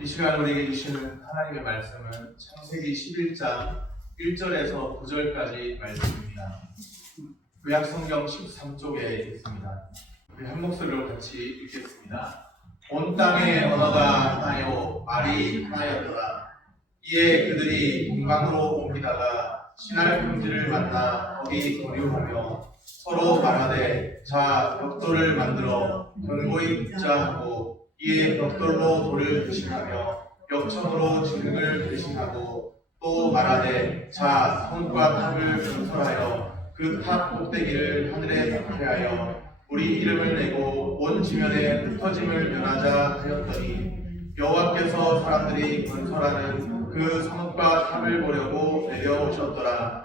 이 시간 우리에게 주시는 하나님의 말씀은 창세기 11장 1절에서 9절까지 말씀입니다. 구약성경 13쪽에 있습니다. 우리 한 목소리로 같이 읽겠습니다. 온 땅의 언어가 하나요 말이 하나였더라. 이에 그들이 동방으로 옮기다가 시날 평지를 만나 거기 거류하며 서로 말하되 자 벽돌을 만들어 견고히 붙자 하고 이에 벽돌로 돌을 대신하며 벽청으로 진흙을 대신하고 또 말하되 자 성과 탑을 건설하여 그 탑 꼭대기를 하늘에 박해하여 우리 이름을 내고 온 지면에 흩어짐을 면하자 하였더니 여호와께서 사람들이 건설하는 그 성과 탑을 보려고 내려오셨더라.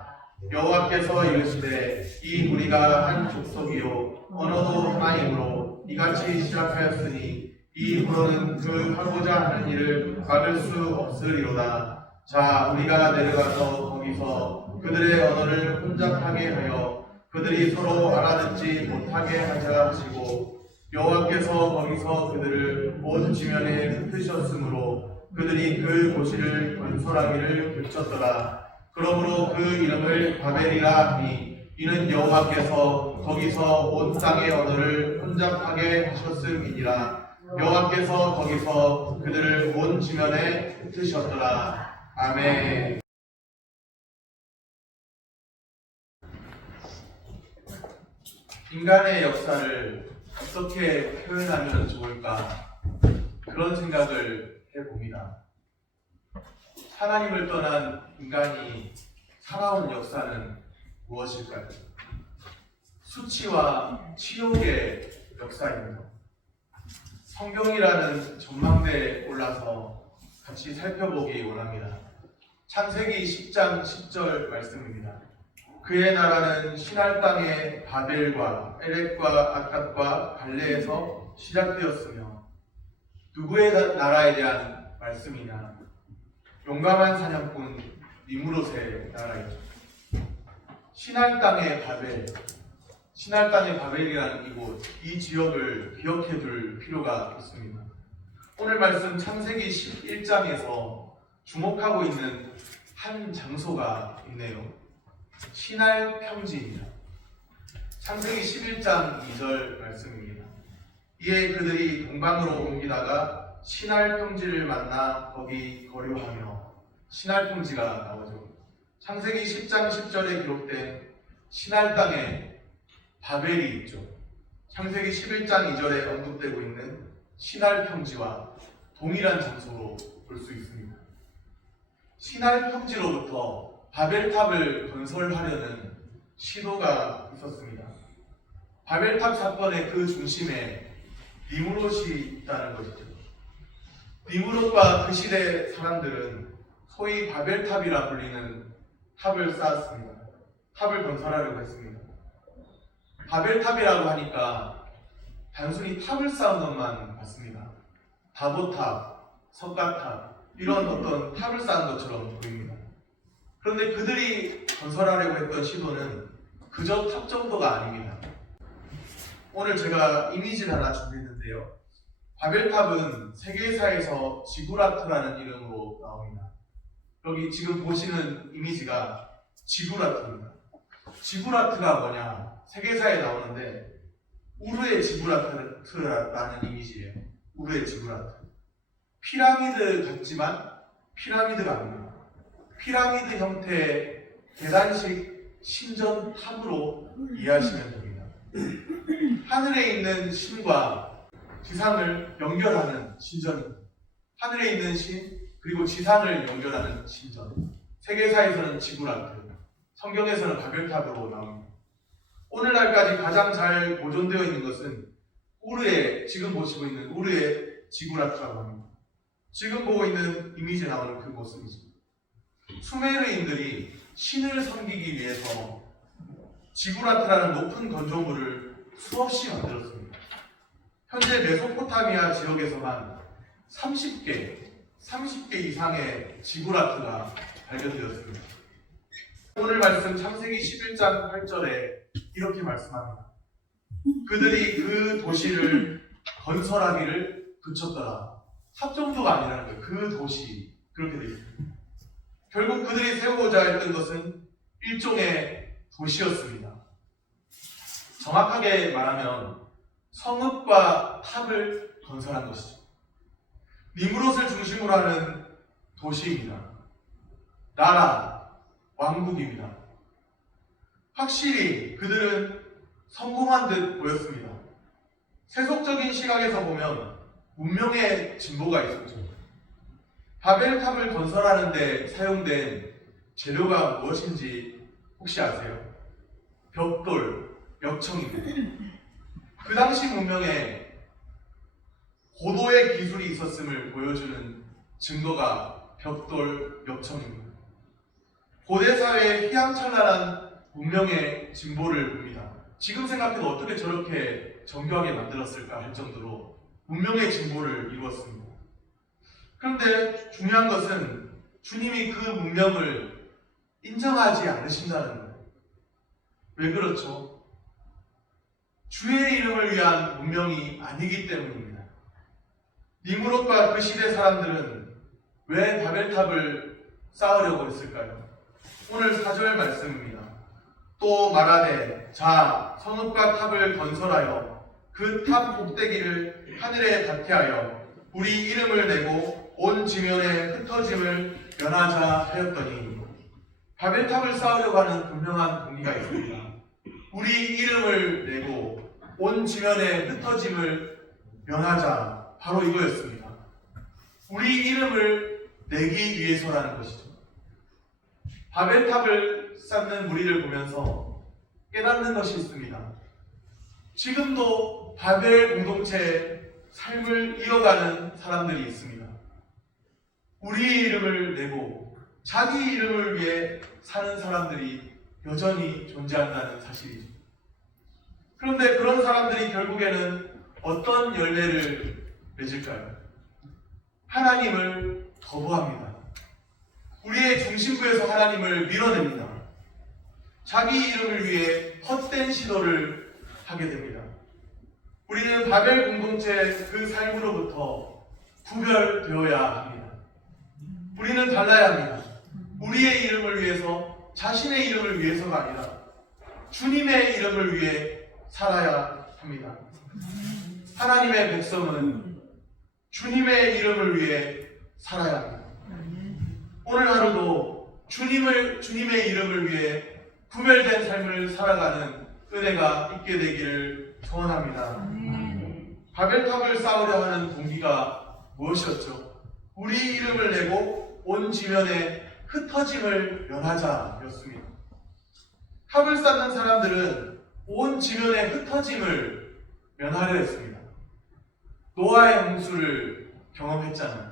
여호와께서 이르시되 이 무리가 한 족속이요 언어도 하나이므로 이같이 시작하였으니 이 후로는 그 하고자 하는 일을 막을 수 없으리로다. 자 우리가 내려가서 거기서 그들의 언어를 혼잡하게 하여 그들이 서로 알아듣지 못하게 하자 하시고 여호와께서 거기서 그들을 온 지면에 흩으셨으므로 그들이 그 도시를 건설하기를 그쳤더라. 그러므로 그 이름을 바벨이라 하니 이는 여호와께서 거기서 온 땅의 언어를 혼잡하게 하셨음이니라. 여호와께서 거기서 그들을 온 지면에 흩으셨더라. 아멘. 인간의 역사를 어떻게 표현하면 좋을까? 그런 생각을 해봅니다. 하나님을 떠난 인간이 살아온 역사는 무엇일까요? 수치와 치욕의 역사입니다. 성경이라는 전망대에 올라서 같이 살펴보기 원합니다. 창세기 10장 10절 말씀입니다. 그의 나라는 시날 땅의 바벨과 에렉과 아깝과 갈레에서 시작되었으며 누구의 나라에 대한 말씀이냐? 용감한 사냥꾼 니무롯의 나라이죠. 시날 땅의 바벨, 시날 땅의 바벨이라는 이곳, 이 지역을 기억해 둘 필요가 있습니다. 오늘 말씀 창세기 11장에서 주목하고 있는 한 장소가 있네요. 시날 평지입니다. 창세기 11장 2절 말씀입니다. 이에 그들이 동방으로 옮기다가 시날 평지를 만나 거기 거류하며 시날 평지가 나오죠. 창세기 10장 10절에 기록된 시날 땅에 바벨이 있죠. 창세기 11장 2절에 언급되고 있는 시날 평지와 동일한 장소로 볼 수 있습니다. 시날 평지로부터 바벨탑을 건설하려는 시도가 있었습니다. 바벨탑 사건의 그 중심에 니무롯이 있다는 것이죠. 니무롯과 그 시대 사람들은 소위 바벨탑이라 불리는 탑을 쌓았습니다. 탑을 건설하려고 했습니다. 바벨탑이라고 하니까 단순히 탑을 쌓은 것만 같습니다. 다보탑, 석가탑 이런 어떤 탑을 쌓은 것처럼 보입니다. 그런데 그들이 건설하려고 했던 시도는 그저 탑 정도가 아닙니다. 오늘 제가 이미지를 하나 준비했는데요. 바벨탑은 세계사에서 지구라트라는 이름으로 나옵니다. 여기 지금 보시는 이미지가 지구라트입니다. 지구라트가 뭐냐? 세계사에 나오는데 우르의 지구라트라는 이미지예요. 우르의 지구라트. 피라미드 같지만 피라미드가 아닙니다. 피라미드 형태의 계단식 신전탑으로 이해하시면 됩니다. 하늘에 있는 신과 지상을 연결하는 신전입니다. 하늘에 있는 신 그리고 지상을 연결하는 신전. 세계사에서는 지구라트, 성경에서는 바벨탑으로 나옵니다. 오늘날까지 가장 잘 보존되어 있는 것은 우르의, 지금 보시고 있는 우르의 지구라트라고 합니다. 지금 보고 있는 이미지에 나오는 그 모습이죠. 수메르인들이 신을 섬기기 위해서 지구라트라는 높은 건조물을 수없이 만들었습니다. 현재 메소포타미아 지역에서만 30개 이상의 지구라트가 발견되었습니다. 오늘 말씀 창세기 11장 8절에 이렇게 말씀합니다. 그들이 그 도시를 건설하기를 그쳤더라. 탑 정도가 아니라는 거예요. 그 도시 그렇게 되어 있습니다. 결국 그들이 세우고자 했던 것은 일종의 도시였습니다. 정확하게 말하면 성읍과 탑을 건설한 것이죠. 니므롯을 중심으로 하는 도시입니다. 나라, 왕국입니다. 확실히 그들은 성공한 듯 보였습니다. 세속적인 시각에서 보면 문명의 진보가 있었죠. 바벨탑을 건설하는 데 사용된 재료가 무엇인지 혹시 아세요? 벽돌, 멱청입니다. 그 당시 문명에 고도의 기술이 있었음을 보여주는 증거가 벽돌, 멱청입니다. 고대 사회의 휘황찬란한 문명의 진보를 봅니다. 지금 생각해도 어떻게 저렇게 정교하게 만들었을까 할 정도로 문명의 진보를 이루었습니다. 그런데 중요한 것은 주님이 그 문명을 인정하지 않으신다는 거예요. 왜 그렇죠? 주의 이름을 위한 문명이 아니기 때문입니다. 니므롯과 그 시대 사람들은 왜 바벨탑을 쌓으려고 했을까요? 오늘 4절 말씀입니다. 또 말하되 자 성읍과 탑을 건설하여 그 탑 꼭대기를 하늘에 닿게 하여 우리 이름을 내고 온 지면에 흩어짐을 면하자 하였더니 바벨탑을 쌓으려고 하는 분명한 동기가 있습니다. 우리 이름을 내고 온 지면에 흩어짐을 면하자, 바로 이거였습니다. 우리 이름을 내기 위해서라는 것이죠. 바벨탑을 쌓는 무리를 보면서 깨닫는 것이 있습니다. 지금도 바벨 공동체의 삶을 이어가는 사람들이 있습니다. 우리의 이름을 내고 자기 이름을 위해 사는 사람들이 여전히 존재한다는 사실이죠. 그런데 그런 사람들이 결국에는 어떤 열매를 맺을까요? 하나님을 거부합니다. 우리의 중심부에서 하나님을 밀어냅니다. 자기 이름을 위해 헛된 시도를 하게 됩니다. 우리는 바벨 공동체의 그 삶으로부터 구별되어야 합니다. 우리는 달라야 합니다. 우리의 이름을 위해서, 자신의 이름을 위해서가 아니라 주님의 이름을 위해 살아야 합니다. 하나님의 백성은 주님의 이름을 위해 살아야 합니다. 오늘 하루도 주님의 이름을 위해 구별된 삶을 살아가는 은혜가 있게 되기를 소원합니다. 바벨탑을 쌓으려 하는 동기가 무엇이었죠? 우리 이름을 내고 온 지면에 흩어짐을 면하자였습니다. 탑을 쌓는 사람들은 온 지면에 흩어짐을 면하려 했습니다. 노아의 홍수를 경험했잖아요.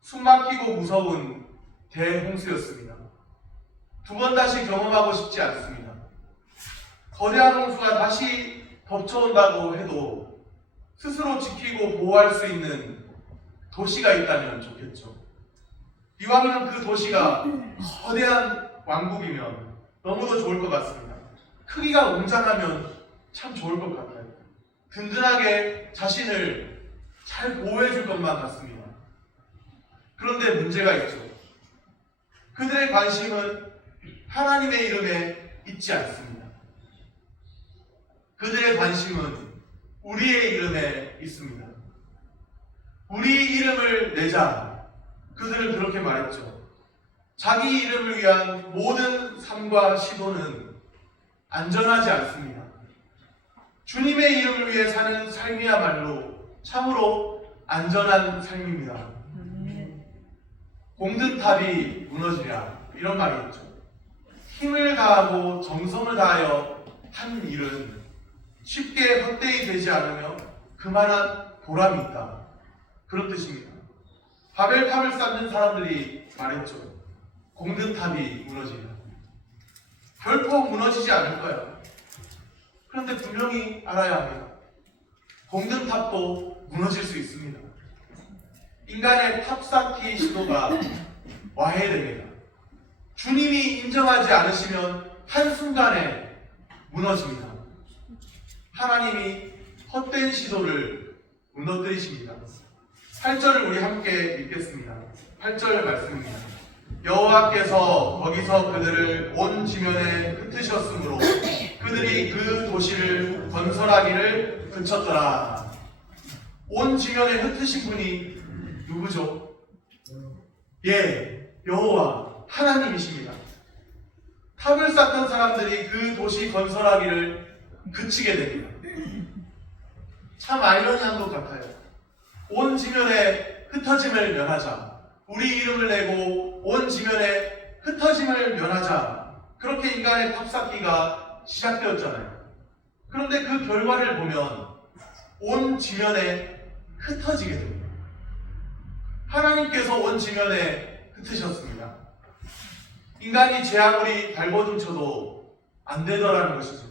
숨막히고 무서운 대홍수였습니다. 두 번 다시 경험하고 싶지 않습니다. 거대한 홍수가 다시 덮쳐온다고 해도 스스로 지키고 보호할 수 있는 도시가 있다면 좋겠죠. 이왕이면 그 도시가 거대한 왕국이면 너무도 좋을 것 같습니다. 크기가 웅장하면 참 좋을 것 같아요. 든든하게 자신을 잘 보호해 줄 것만 같습니다. 그런데 문제가 있죠. 그들의 관심은 하나님의 이름에 있지 않습니다. 그들의 관심은 우리의 이름에 있습니다. 우리 이름을 내자. 그들은 그렇게 말했죠. 자기 이름을 위한 모든 삶과 시도는 안전하지 않습니다. 주님의 이름을 위해 사는 삶이야말로 참으로 안전한 삶입니다. 공든탑이 무너지랴, 이런 말이 있죠. 힘을 다하고 정성을 다하여 한 일은 쉽게 헛되이 되지 않으며 그만한 보람이 있다, 그런 뜻입니다. 바벨탑을 쌓는 사람들이 말했죠. 공든탑이 무너지랴. 결코 무너지지 않을 거야. 그런데 분명히 알아야 합니다. 공든탑도 무너질 수 있습니다. 인간의 탑 쌓기 시도가 와해됩니다. 주님이 인정하지 않으시면 한순간에 무너집니다. 하나님이 헛된 시도를 무너뜨리십니다. 8절을 우리 함께 읽겠습니다. 8절 말씀입니다. 여호와께서 거기서 그들을 온 지면에 흩으셨으므로 그들이 그 도시를 건설하기를 그쳤더라. 온 지면에 흩으신 분이 누구죠? 예, 여호와 하나님이십니다. 탑을 쌓던 사람들이 그 도시 건설하기를 그치게 됩니다. 참 아이러니한 것 같아요. 온 지면에 흩어짐을 면하자. 우리 이름을 내고 온 지면에 흩어짐을 면하자. 그렇게 인간의 탑쌓기가 시작되었잖아요. 그런데 그 결과를 보면 온 지면에 흩어지게 됩니다. 하나님께서 온 지면에 흩으셨습니다. 인간이 제 아무리 발버둥 쳐도 안 되더라는 것이죠.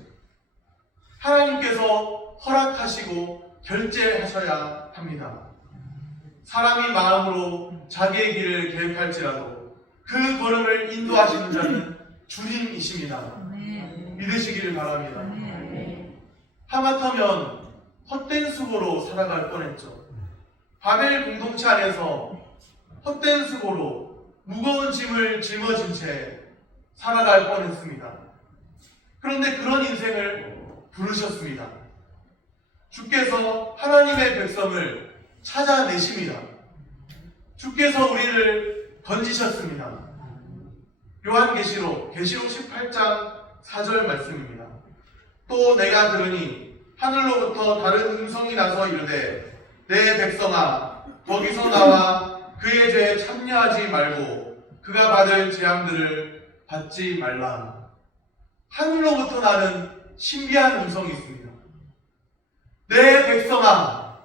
하나님께서 허락하시고 결제하셔야 합니다. 사람이 마음으로 자기의 길을 계획할지라도 그 걸음을 인도하시는 자는 주님이십니다. 믿으시기를 바랍니다. 하마터면 헛된 수고로 살아갈 뻔했죠. 바벨 공동체 안에서 헛된 수고로 무거운 짐을 짊어진 채 살아갈 뻔했습니다. 그런데 그런 인생을 부르셨습니다. 주께서 하나님의 백성을 찾아내십니다. 주께서 우리를 던지셨습니다. 요한계시록 18장 4절 말씀입니다. 또 내가 들으니 하늘로부터 다른 음성이 나서 이르되 내 백성아 거기서 나와 그의 죄에 참여하지 말고 그가 받을 재앙들을 받지 말라. 하늘로부터 나는 신비한 음성이 있습니다. 내 백성아,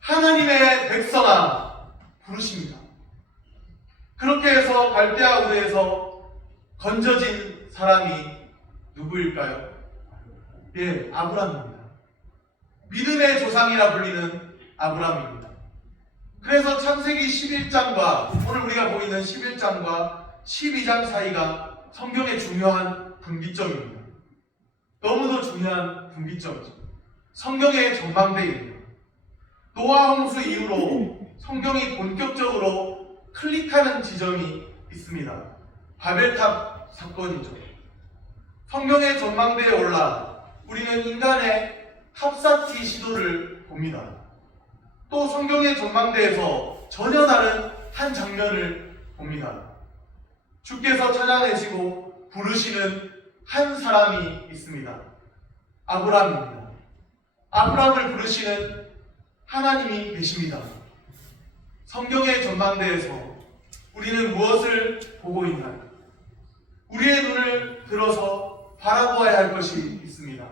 하나님의 백성아 부르십니다. 그렇게 해서 갈대아 우르에서 건져진 사람이 누구일까요? 예, 아브람입니다. 믿음의 조상이라 불리는 아브람입니다. 그래서 창세기 11장과 오늘 우리가 보이는 11장과 12장 사이가 성경의 중요한 분기점입니다. 너무도 중요한 분기점이죠. 성경의 전망대입니다. 노아 홍수 이후로 성경이 본격적으로 클릭하는 지점이 있습니다. 바벨탑 사건이죠. 성경의 전망대에 올라 우리는 인간의 탑쌓기 시도를 봅니다. 또 성경의 전망대에서 전혀 다른 한 장면을 봅니다. 주께서 찾아내시고 부르시는 한 사람이 있습니다. 아브람입니다. 아브람을 부르시는 하나님이 계십니다. 성경의 전망대에서 우리는 무엇을 보고 있나요? 우리의 눈을 들어서 바라보아야 할 것이 있습니다.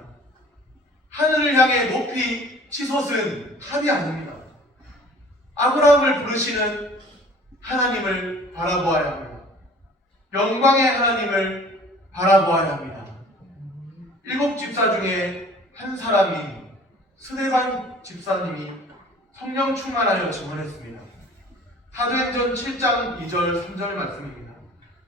하늘을 향해 높이 치솟은 탑이 아닙니다. 아브라함을 부르시는 하나님을 바라보아야 합니다. 영광의 하나님을 바라보아야 합니다. 7 집사 중에 한 사람이 스데반 집사님이 성령 충만하여 증언했습니다. 사도행전 7장 2절 3절 말씀입니다.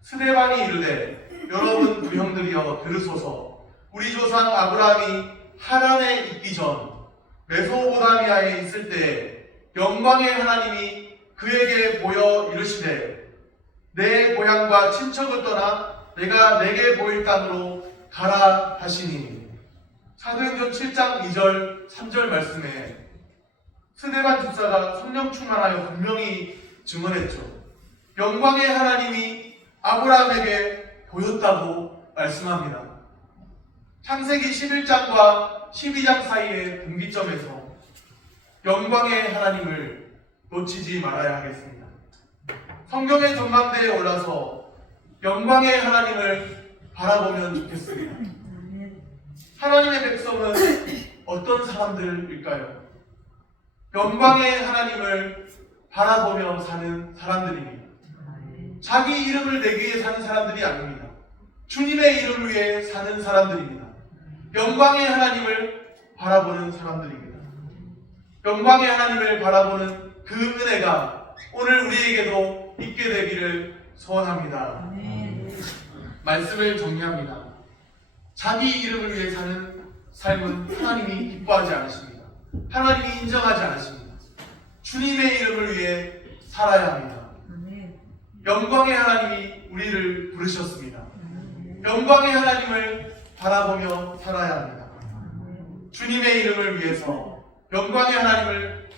스데반이 이르되 여러분 두 형들이여 들으소서. 우리 조상 아브라함이 하란에 있기 전 메소포타미아에 있을 때에 영광의 하나님이 그에게 보여 이르시되 내 고향과 친척을 떠나 내가 내게 보일 땅으로 가라 하시니. 사도행전 7장 2절 3절 말씀에 스데반 집사가 성령 충만하여 분명히 증언했죠. 영광의 하나님이 아브라함에게 보였다고 말씀합니다. 창세기 11장과 12장 사이의 분기점에서 영광의 하나님을 놓치지 말아야 하겠습니다. 성경의 전망대에 올라서 영광의 하나님을 바라보면 좋겠습니다. 하나님의 백성은 어떤 사람들일까요? 영광의 하나님을 바라보며 사는 사람들입니다. 자기 이름을 내기 위해 사는 사람들이 아닙니다. 주님의 이름을 위해 사는 사람들입니다. 영광의 하나님을 바라보는 사람들입니다. 영광의 하나님을 바라보는 그 은혜가 오늘 우리에게도 있게 되기를 소원합니다. 말씀을 정리합니다. 자기 이름을 위해 사는 삶은 하나님이 기뻐하지 않으십니다. 하나님이 인정하지 않으십니다. 주님의 이름을 위해 살아야 합니다. 영광의 하나님이 우리를 부르셨습니다. 영광의 하나님을 바라보며 살아야 합니다. 주님의 이름을 위해서 영광의 하나님을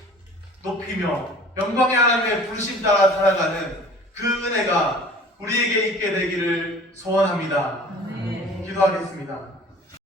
높이며 영광의 하나님의 부르심 따라 살아가는 그 은혜가 우리에게 있게 되기를 소원합니다. 기도하겠습니다.